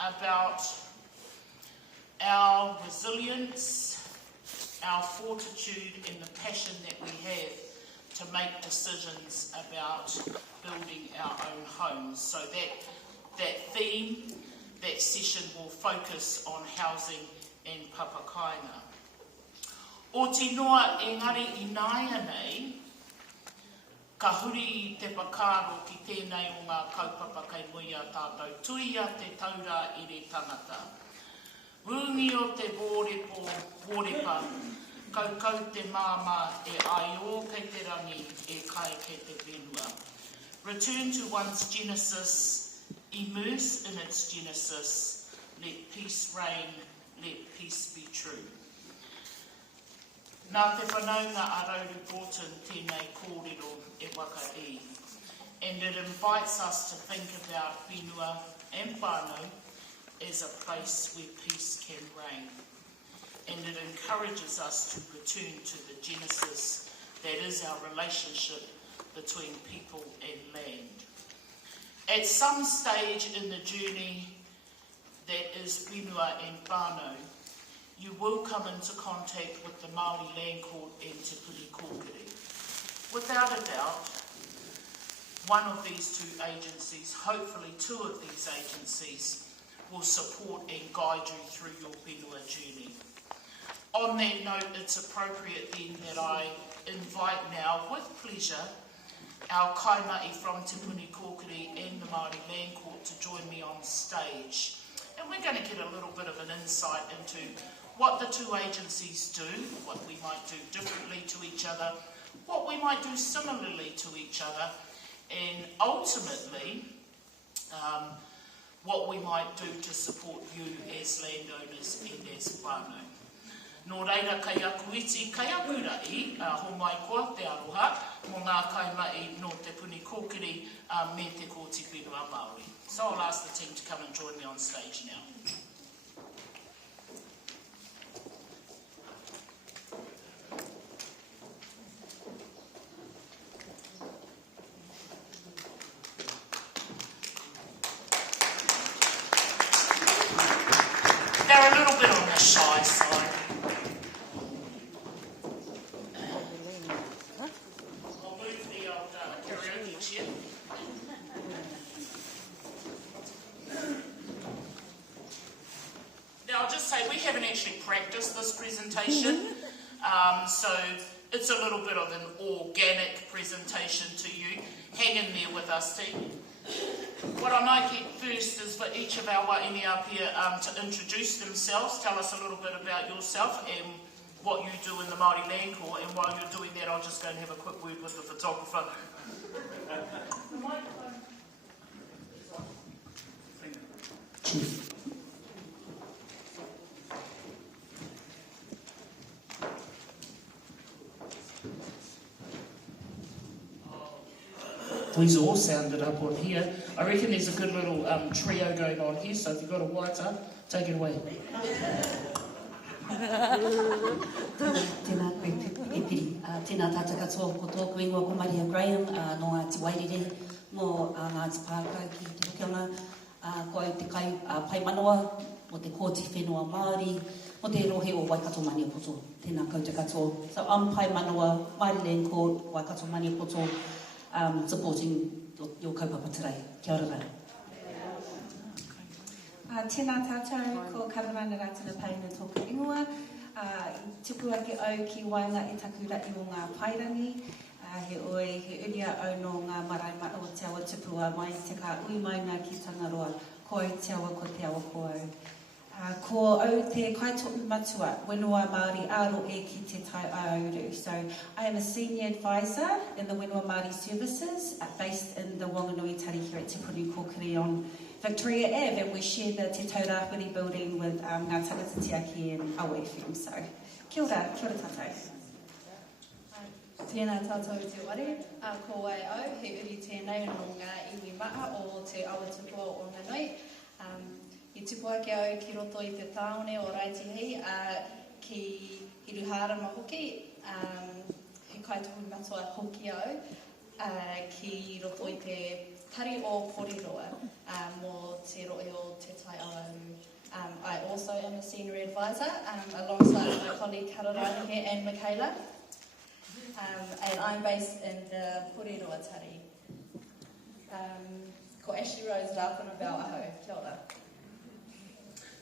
about our resilience, our fortitude and the passion that we have to make decisions about building our own homes. So that theme, that session will focus on housing and papakainga. O te noa engari I naia nei, ka huri I te pakaro ki tēnei o ngā kaupapa kei mui a tātou tui a te taura I re tangata. Rungi o te wōrepa, kaukau te māma e aio kei te rangi e kai kei te whenua. Return to one's genesis, immerse in its genesis, let peace reign, let peace be true. Nā te whanaunga a Rauru Gorton tēnei kōrero e waka I, and it invites us to think about Whenua and whānau as a place where peace can reign. And it encourages us to return to the genesis that is our relationship between people and land. At some stage in the journey that is Whenua and whānau, you will come into contact with the Maori Land Court and Te Puni Kōkiri. Without a doubt, one of these two agencies, hopefully two of these agencies, will support and guide you through your whenua journey. On that note, it's appropriate then that I invite now, with pleasure, our kaimai from Te Puni Kōkiri and the Maori Land Court to join me on stage. And we're going to get a little bit of an insight into what the two agencies do, what we might do differently to each other, what we might do similarly to each other, and ultimately what we might do to support you as landowners and as whānau. Nō reira kai aku iti, kai aku rai, ho mai koa te aroha, mō ngā kaimai no Te Puni Kōkiri me te kōti whenua Māori. So I'll ask the team to come and join me on stage now. They're a little bit on the shy side. I'll move the old karaoke chair. Now I'll just say we haven't actually practiced this presentation, so it's a little bit of an organic presentation to you. Hang in there with us, team. What I might get first is for each of our wahine up here to introduce themselves, tell us a little bit about yourself and what you do in the Māori Land Court, and while you're doing that I'll just go and have a quick word with the photographer. Please all sound it up on here. I reckon there's a good little trio going on here, so if you've got a waita, take it away. Tēnā koe e piri. Tēnā tātou katoa ko tōku ingoa ko Maria Graham no Ngāti Wairere mō Ngāti Pāka ki te Hokianga. Ko au te kai pai manoa mo te kōti whenua Māori mo te rohe o Waikato Maniapoto. Tēnā koutou katoa. So I'm pai manoa, Māori Land Court, Waikato Maniapoto. Supporting your kaupapa today. Kia ora rā. Tēnā tātou ko Karawhana Rātana Paina tōku ingoa. I tupu ake au ki wainga e taku rai o ngā pairangi. He oe, he uria au no ngā marae o te awa tupua mai te ka ui mai ngā ki Tangaroa. Ko au te awa ko te awa ko au. Ko au te kaitohu matua, Whenua Māori aro e ki te tai auru. So I am a senior advisor in the Whenua Māori services based in the Whanganui tari here at Te Puni Kōkiri on Victoria Ave, and we share the Te Taurāwhiri building with ngā tangata Tiaki and Awa FM. So kia ora tātou. Tēnā tātou te ware, ko wai au, he uri tēnei no ngā iwi maha o te awa tupua o Whanganui. I tupu ake au ki roto I te tāone o Raitihei, ki Hiruharama hoki, he kaitohu matua hoki au, ki roto I te tari o Poriroa, mō te roe o te tai awa Senior Advisor, alongside my colleague Karorani here and Michaela. And I'm based in the Pūrerua Tari. Ko Ashley Rose Rapana Bau Aho. Kia ora.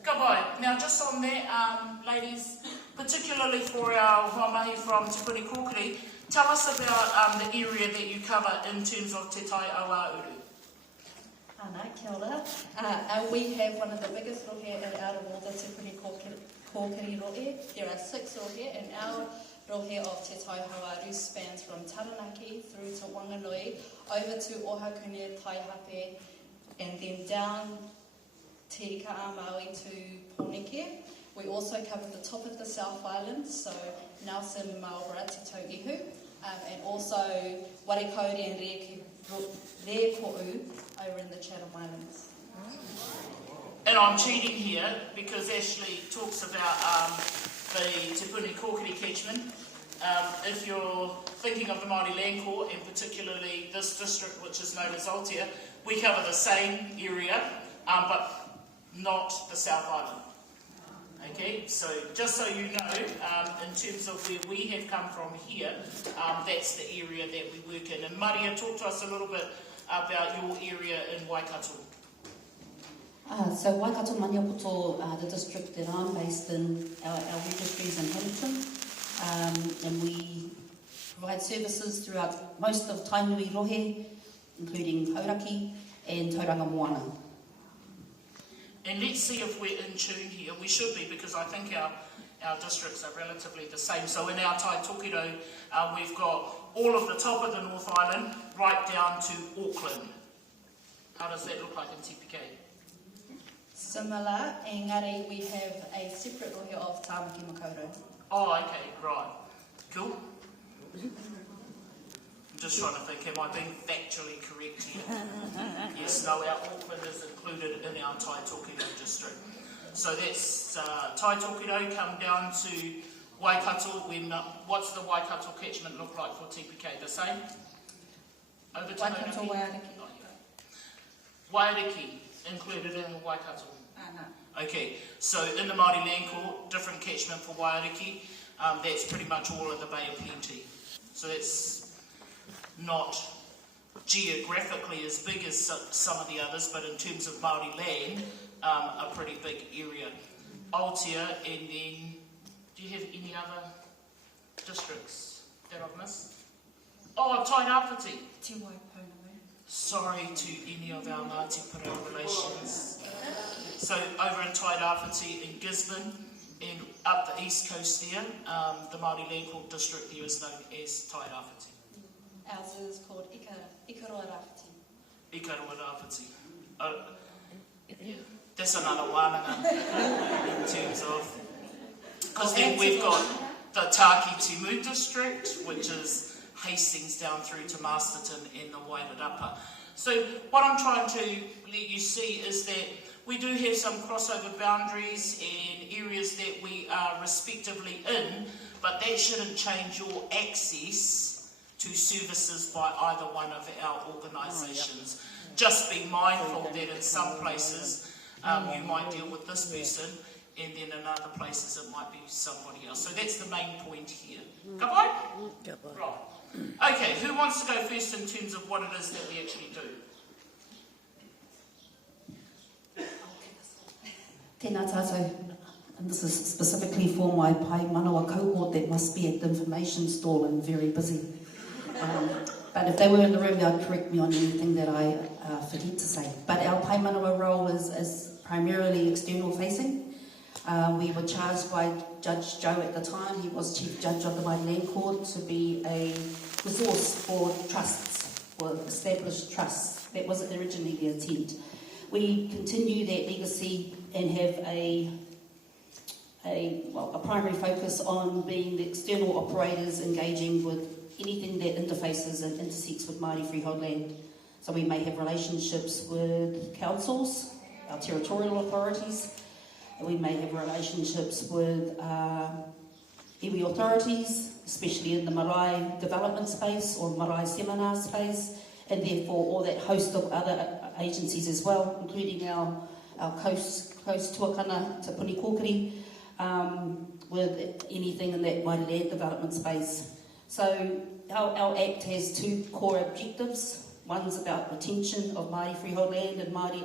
Ka pai. Now just on that, ladies, particularly for our whamahi from Te Puni Kōkiri, tell us about the area that you cover in terms of Te Tai Awa Uru. Ana, kia ora. We have one of the biggest rohe out of all the Te Puni Kōkiri rohe. There are 6 rohe, and our rohe of Te Tai Awa Uru spans from Taranaki through to Whanganui, over to Ohakune, Taihape, and then down Te Ika Maui to Pōneke. We also cover the top of the South Island, so Nelson, Marlborough, Te Tauihu, and also Warikauri and Reko'u over in the Chatham Islands. And I'm cheating here because Ashley talks about the Te Puni Kōkiri catchment. If you're thinking of the Māori Land Court, and particularly this district which is known as Aotea, we cover the same area, but not the South Island. Okay, so just so you know, in terms of where we have come from here, that's the area that we work in. And Maria, talk to us a little bit about your area in Waikato. So Waikato Maniapoto, the district that I'm based in, our registry is in Hamilton, and we provide services throughout most of Tainui Rohe, including Hauraki and Tauranga Moana. And let's see if we're in tune here. We should be, because I think our districts are relatively the same. So in our Tai Tokido, we've got all of the top of the North Island right down to Auckland. How does that look like in TPK? Similar, engari we have a separate rohe of Tāmaki Makaurau. Oh, okay, right. Cool. I'm just trying to think, am I being factually correct here? Yes, no, our Auckland is included in our Tai Tokido district. So that's Tai Tokido, come down to Waikato. What's the Waikato catchment look like for TPK? The same? Over to Waikato, Hauraki? Waiariki. Oh, yeah. Waiariki included in Waikato. No. Okay, so in the Māori Land Court, different catchment for Waiariki. That's pretty much all of the Bay of Plenty. So that's not geographically as big as some of the others, but in terms of Māori land, a pretty big area. Aotea, and then, do you have any other districts that I've missed? Oh, Tairāwhiti. Te Waipounamu. Sorry to any of our Ngāti Parau relations. So over in Tairāwhiti in Gisborne, and up the east coast there, the Māori Land Court district there is known as Tairāwhiti. Ours is called Ikaroa Rāwhiti. Ikaroa Rāwhiti. Yeah, that's another wānanga in terms of... Because then we've got the Tāki Timu district, which is Hastings down through to Masterton and the Wairarapa. So what I'm trying to let you see is that we do have some crossover boundaries and areas that we are respectively in, but that shouldn't change your access to services by either one of our organisations. Just be mindful that in some places you might deal with this person, and then in other places it might be somebody else. So that's the main point here. Ka pai? Right. Okay, who wants to go first in terms of what it is that we actually do? Tēnā tātou, and this is specifically for my pai manawa cohort that must be at the information stall and very busy. But if they were in the room, they'd correct me on anything that I forget to say. But our pai manawa role is primarily external facing. We were charged by Judge Joe at the time, he was Chief Judge of the Māori Land Court, to be a resource for trusts, for established trusts. That was originally the intent. We continue that legacy and have a primary focus on being the external operators engaging with anything that interfaces and intersects with Māori freehold land. So we may have relationships with councils, our territorial authorities, and we may have relationships with iwi authorities, especially in the marae development space or marae seminar space, and therefore all that host of other agencies as well, including our our coast tuakana to Puni Kōkiri, with anything in that Māori land development space. So our Act has two core objectives. One's about retention of Māori freehold land and Māori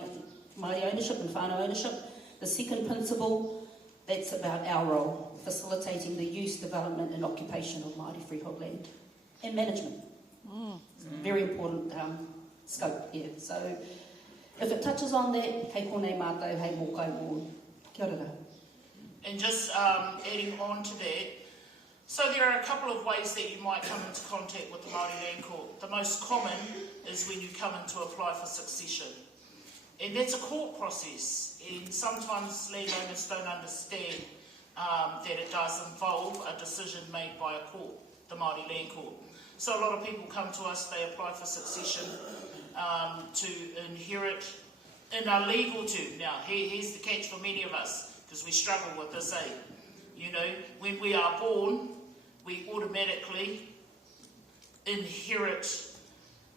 ownership and whānau ownership. The second principle, that's about our role, facilitating the use, development and occupation of Māori freehold land and management. Very important scope here. So if it touches on that, hei konei mātou, hei mō kai mō. Kia ora. And just adding on to that, so there are a couple of ways that you might come into contact with the Māori Land Court. The most common is when you come in to apply for succession. And that's a court process, and sometimes landowners don't understand that it does involve a decision made by a court, the Māori Land Court. So a lot of people come to us, they apply for succession to inherit in a legal term. Now, here's the catch for many of us, because we struggle with this, eh? You know, when we are born, we automatically inherit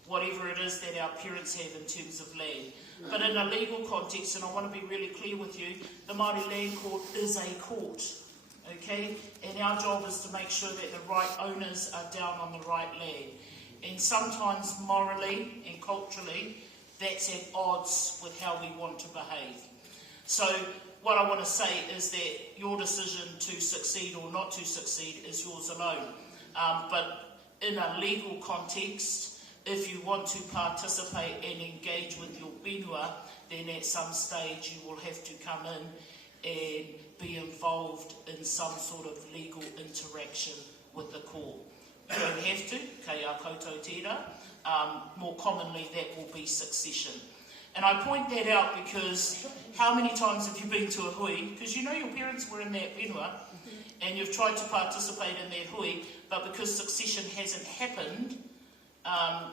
whatever it is that our parents have in terms of land. But in a legal context, and I want to be really clear with you, the Māori Land Court is a court, okay? And our job is to make sure that the right owners are down on the right land. And sometimes morally and culturally, that's at odds with how we want to behave. So what I want to say is that your decision to succeed or not to succeed is yours alone. But in a legal context, if you want to participate and engage with your whenua, then at some stage you will have to come in and be involved in some sort of legal interaction with the court. You don't have to, kei a koutou tērā. More commonly that will be succession. And I point that out because how many times have you been to a hui? Because you know your parents were in that whenua and you've tried to participate in that hui, but because succession hasn't happened,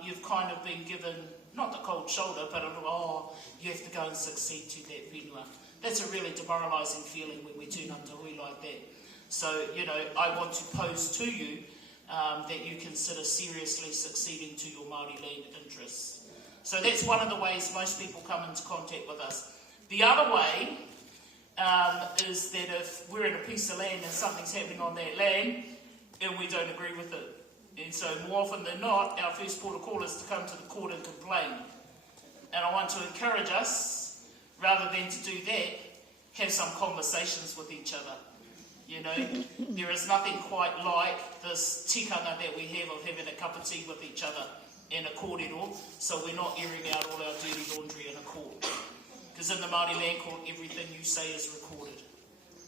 you've kind of been given, not the cold shoulder, but you have to go and succeed to that whenua. That's a really demoralising feeling when we turn up to hui like that. So, you know, I want to pose to you that you consider seriously succeeding to your Māori land interests. So that's one of the ways most people come into contact with us. The other way is that if we're in a piece of land and something's happening on that land and we don't agree with it, and so more often than not, our first port of call is to come to the court and complain. And I want to encourage us, rather than to do that, have some conversations with each other. You know, there is nothing quite like this tikanga that we have of having a cup of tea with each other in a kōrero, so we're not airing out all our dirty laundry in a court. Because in the Māori Land Court, everything you say is recorded.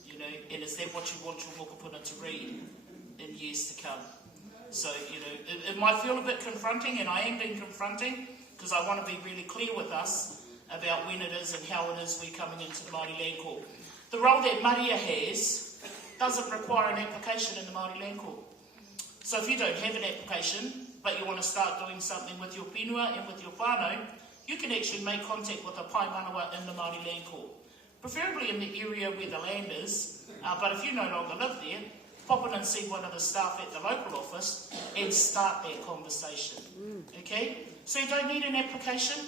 You know, and is that what you want your mokopuna to read in years to come? So, you know, it might feel a bit confronting, and I am being confronting, because I want to be really clear with us about when it is and how it is we're coming into the Māori Land Court. The role that Maria has doesn't require an application in the Māori Land Court. So if you don't have an application, but you want to start doing something with your whenua and with your whānau, you can actually make contact with a pai manawa in the Māori Land Court, preferably in the area where the land is, but if you no longer live there, pop in and see one of the staff at the local office and start that conversation. Okay? So you don't need an application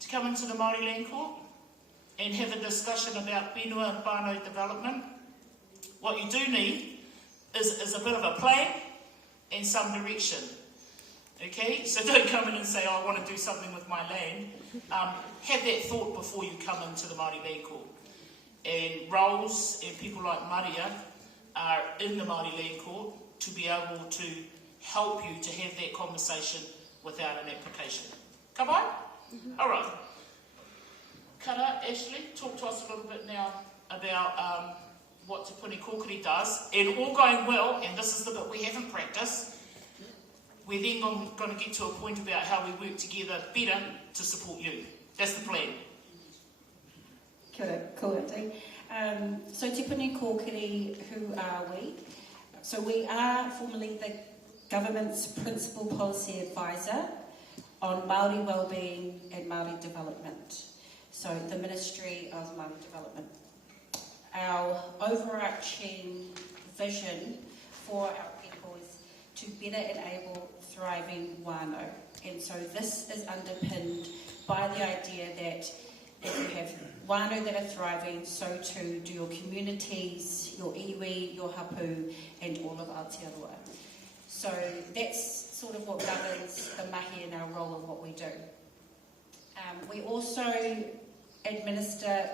to come into the Māori Land Court and have a discussion about whenua and whānau development. What you do need is a bit of a plan and some direction. Okay? So don't come in and say, I want to do something with my land. Have that thought before you come into the Māori Land Court. And roles and people like Maria are in the Māori Land Court to be able to help you to have that conversation without an application. Come on? All right. Kara, Ashley, talk to us a little bit now about what Te Puni Kōkiri does. And all going well, and this is the bit we haven't practiced, we're then going to get to a point about how we work together better to support you. That's the plan. Kia ora, ko atu. So Te Puni Kōkiri, who are we? So we are formally the government's principal policy advisor on Māori wellbeing and Māori development. So the Ministry of Māori Development. Our overarching vision for our people is to better enable thriving whānau. And so this is underpinned by the idea that if you have whānau that are thriving, so too do your communities, your iwi, your hapu, and all of Aotearoa. So that's sort of what governs the mahi and our role in what we do. We also administer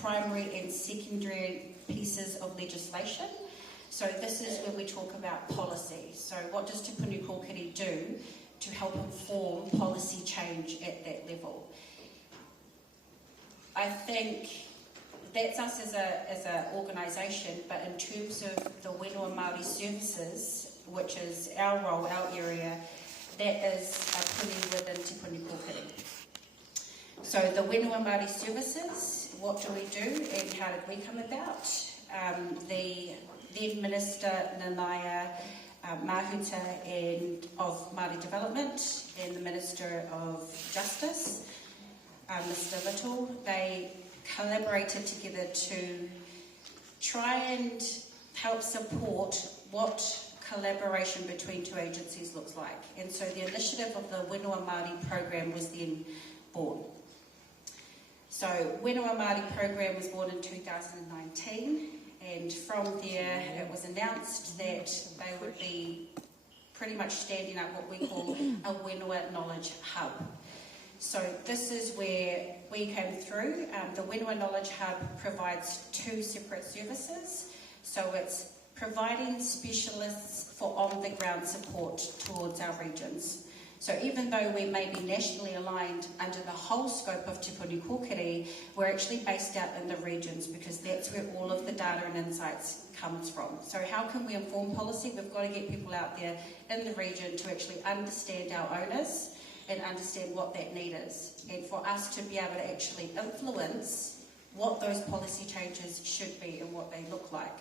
primary and secondary pieces of legislation. So this is where we talk about policy. So what does Te Puni Kōkiri do to help inform policy change at that level? I think that's us as an organisation, but in terms of the Whenua Māori services, which is our role, our area, that is puni within Te Puni Kōkiri. So the Whenua Māori services, what do we do and how did we come about? The then Minister Nanaia Mahuta and of Māori Development and the Minister of Justice, Mr. Little, they collaborated together to try and help support what collaboration between two agencies looks like. And so the initiative of the Whenua Māori program was then born. So Whenua Māori program was born in 2019, and from there it was announced that they would be pretty much standing up what we call a Whenua Knowledge Hub. So this is where we came through. The Whenua Knowledge Hub provides two separate services. So it's providing specialists for on-the-ground support towards our regions. So even though we may be nationally aligned under the whole scope of Te Puni Kōkiri, we're actually based out in the regions because that's where all of the data and insights comes from. So how can we inform policy? We've got to get people out there in the region to actually understand our owners and understand what that need is. And for us to be able to actually influence what those policy changes should be and what they look like.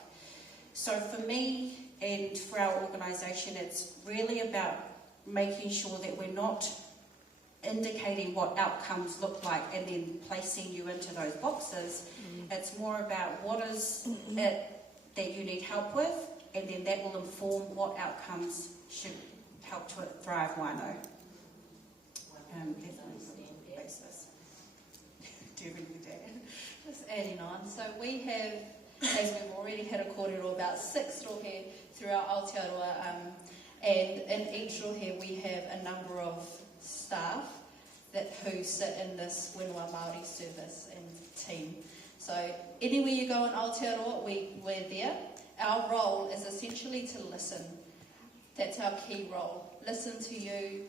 So for me and for our organisation, it's really about making sure that we're not indicating what outcomes look like and then placing you into those boxes. It's more about what is it that you need help with, and then that will inform what outcomes should help to thrive whānau. Basis. Do you have anything to add? Just adding on, so we have, as we've already had a kōrero, about 6 rohe throughout Aotearoa, and in each rohe we have a number of staff who sit in this Whenua Māori service and team. So anywhere you go in Aotearoa, we're there. Our role is essentially to listen. That's our key role. Listen to you,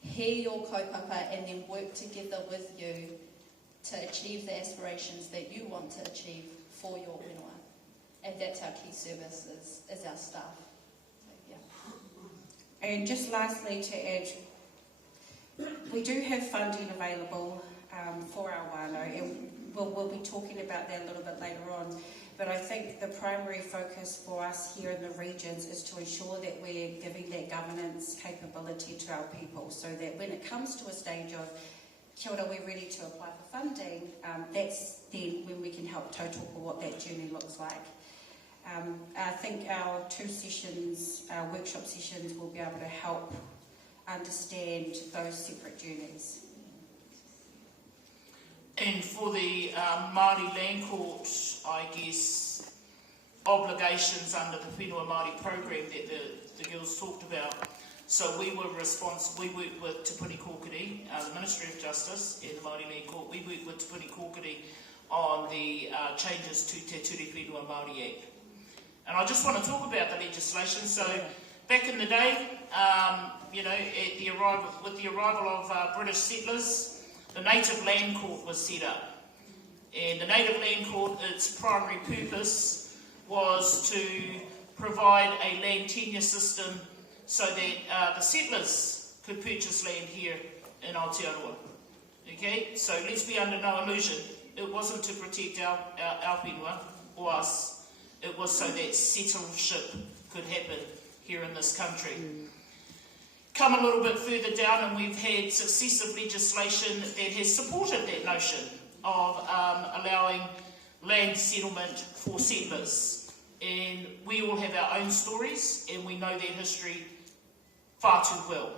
hear your kaupapa, and then work together with you to achieve the aspirations that you want to achieve for your whenua. And that's our key service, is our staff. So, yeah. And just lastly to add, we do have funding available for our whānau, and we'll be talking about that a little bit later on. But I think the primary focus for us here in the regions is to ensure that we're giving that governance capability to our people, so that when it comes to a stage of kia ora, we're ready to apply for funding, that's then when we can help tautoko what that journey looks like. I think our 2 sessions, our workshop sessions, will be able to help understand those separate journeys. And for the Māori Land Court, I guess, obligations under the Whenua Māori program that the girls talked about. So we were responsible, we worked with Te Puni Kōkiri, the Ministry of Justice and the Māori Land Court. We worked with Te Puni Kōkiri on the changes to Te Ture Whenua Māori Act. And I just want to talk about the legislation. So back in the day, with the arrival of British settlers, the Native Land Court was set up. And the Native Land Court, its primary purpose was to provide a land tenure system so that the settlers could purchase land here in Aotearoa. Okay, so let's be under no illusion. It wasn't to protect our whenua or us. It was so that settleship could happen here in this country. Come a little bit further down and we've had successive legislation that has supported that notion of allowing land settlement for settlers. And we all have our own stories and we know that history far too well.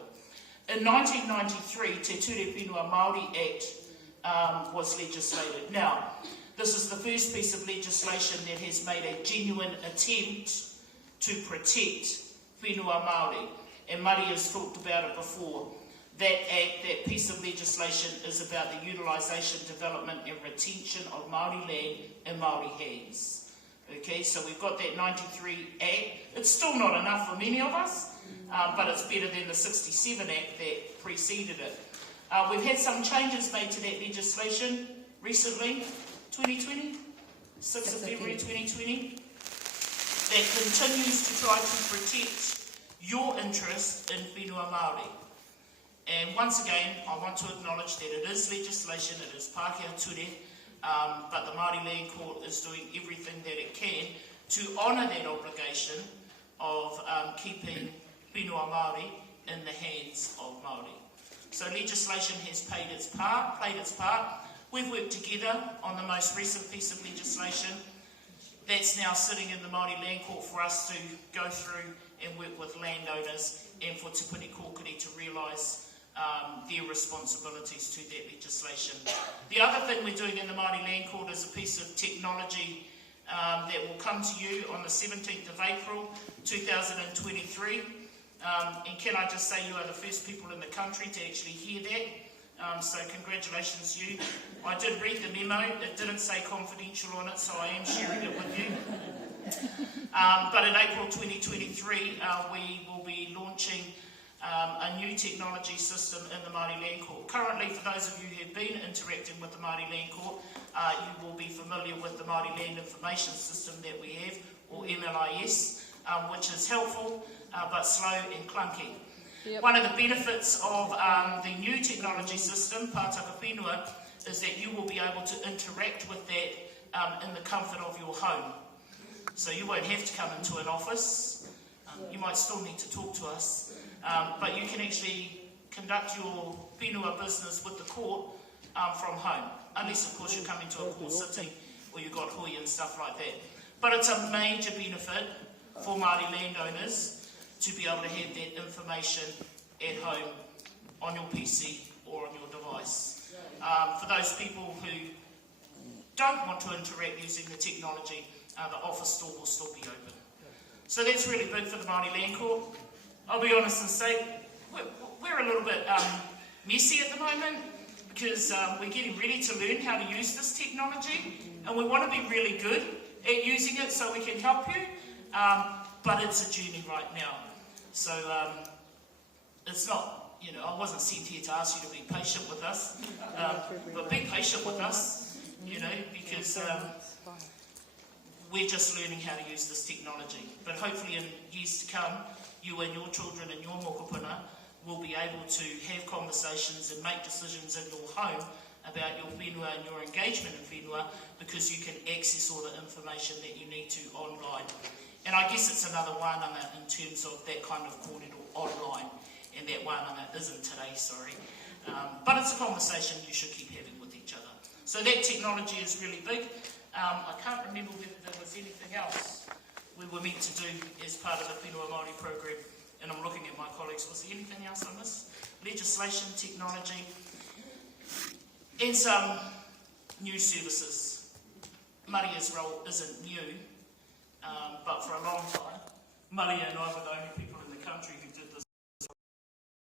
In 1993, Te Ture Whenua Māori Act was legislated. Now, This is the first piece of legislation that has made a genuine attempt to protect whenua Maori. And Mari has talked about it before. That act, that piece of legislation is about the utilisation, development and retention of Maori land in Maori hands. Okay, so we've got that 93 Act. It's still not enough for many of us, but it's better than the 67 Act that preceded it. We've had some changes made to that legislation recently, 2020, 6th of February 2020, that continues to try to protect your interest in whenua Māori. And once again, I want to acknowledge that it is legislation, it is Pākehā ture, but the Māori Land Court is doing everything that it can to honour that obligation of keeping whenua Māori in the hands of Māori. So legislation has played its part. We've worked together on the most recent piece of legislation that's now sitting in the Māori Land Court for us to go through and work with landowners and for Te Puni Kōkiri to realise their responsibilities to that legislation. The other thing we're doing in the Māori Land Court is a piece of technology that will come to you on the 17th of April 2023. And can I just say you are the first people in the country to actually hear that. So congratulations you. I did read the memo, it didn't say confidential on it, so I am sharing it with you. But in April 2023 we will be launching a new technology system in the Māori Land Court. Currently, for those of you who have been interacting with the Māori Land Court, you will be familiar with the Māori Land Information System that we have, or MLIS, which is helpful but slow and clunky. Yep. One of the benefits of the new technology system, Pātaka Whenua, is that you will be able to interact with that in the comfort of your home. So you won't have to come into an office. You might still need to talk to us, but you can actually conduct your whenua business with the court from home, unless of course you're coming to a court sitting or you've got hui and stuff like that. But it's a major benefit for Māori landowners to be able to have that information at home on your PC or on your device. For those people who don't want to interact using the technology, the office door will still be open. So that's really big for the Māori Land Court. I'll be honest and say we're a little bit messy at the moment because we're getting ready to learn how to use this technology, and we want to be really good at using it so we can help you, but it's a journey right now. So it's not, I wasn't sent here to ask you to be patient with us, but be patient with us, because we're just learning how to use this technology. But hopefully in years to come, you and your children and your mokopuna will be able to have conversations and make decisions in your home about your whenua and your engagement in whenua, because you can access all the information that you need to online. And I guess it's another wānanga in terms of that kind of kōrero online, and that wānanga isn't today, sorry. But it's a conversation you should keep having with each other. So that technology is really big. I can't remember whether there was anything else we were meant to do as part of the Whenua Māori program, and I'm looking at my colleagues. Was there anything else I missed? Legislation, technology, and some new services. Maria's role isn't new. But for a long time, Maria and I were the only people in the country